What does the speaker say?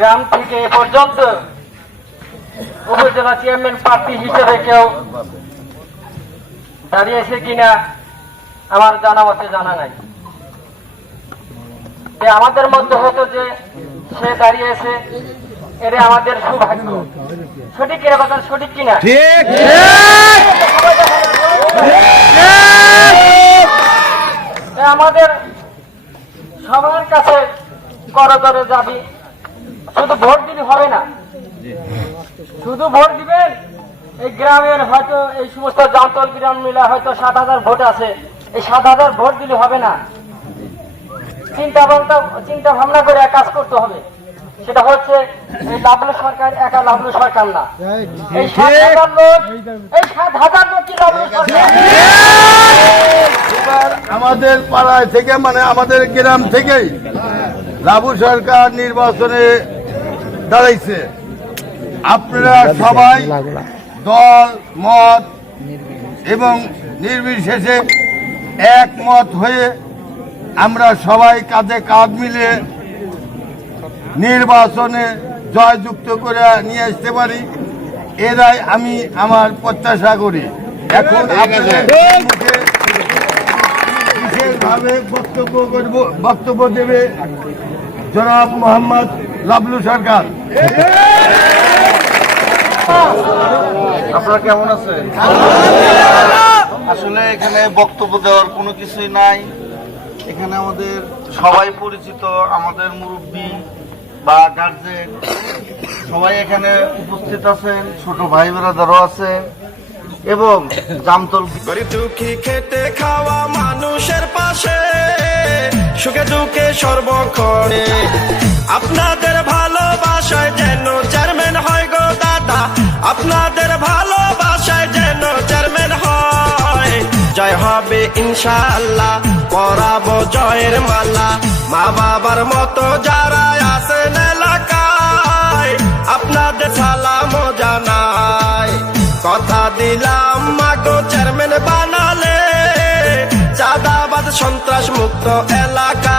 গ্রাম থেকে এ পর্যন্ত উপজেলা চেয়ারম্যান প্রার্থী হিসেবে কেউ দাঁড়িয়েছে কিনা আমার জানা মতে জানা নাই। আমাদের মধ্যে হতো যে সে দাঁড়িয়েছে এটা আমাদের সৌভাগ্য। সঠিক কিনা কথা সঠিক কিনা? ঠিক আমাদের সবার কাছে করদরে যাবি শুধু ভোট দিলে হবে না। শুধু ভোট দিবেন? এই গ্রামের হয়তো এই সমস্ত জামতল গ্রাম মিলে হয়তো সাত হাজার ভোট আছে। এই সাত হাজার ভোট দিলে হবে না। চিন্তা ভাবনা চিন্তা ভাবনা করে কাজ করতে হবে। সেটা হচ্ছে এই লাভলু সরকার একা লাভলু সরকার না। এই সাত হাজার লোক এই সাত হাজার লোক কি লাভলু সরকার? আমাদের পাড়ায় থেকে মানে আমাদের গ্রাম থেকেই লাবু সরকার নির্বাচনে দাঁড়াইছে। আপনারা সবাই দল মত এবং নির্বিশেষে একমত হয়ে আমরা সবাই কাঁধে কাঁধ মিলে নির্বাচনে জয়যুক্ত করে নিয়ে আসতে পারি। এরাই আমি আমার প্রত্যাশা করি। এখন বিশেষভাবে বক্তব্য করব বক্তব্য দেবে জনাব মোহাম্মদ লাবলু সরকার। আপনারা কেমন আছেন? আসলে এখানে বক্তব্য দেওয়ার কোনো কিছুই নাই। এখানে আমাদের সবাই পরিচিত আমাদের মুরব্বী বা গার্জেন সবাই এখানে উপস্থিত আছেন ছোট ভাই বেড়াদারও আছে এবং জামতল গরিব দুঃখী খেতে খাওয়া মানুষের পাশে সুখে দুঃখে সর্বক্ষণে। ইনশাআল্লাহ পরাবো জয়ের মালা। মা বাবার মতো যারা আসেন এলাকায়, আপনাদের সালাম জানাই। কথা দিলাম, মাগো চেয়ারম্যান বানালে। চাঁদাবাদ সন্ত্রাস মুক্ত এলাকা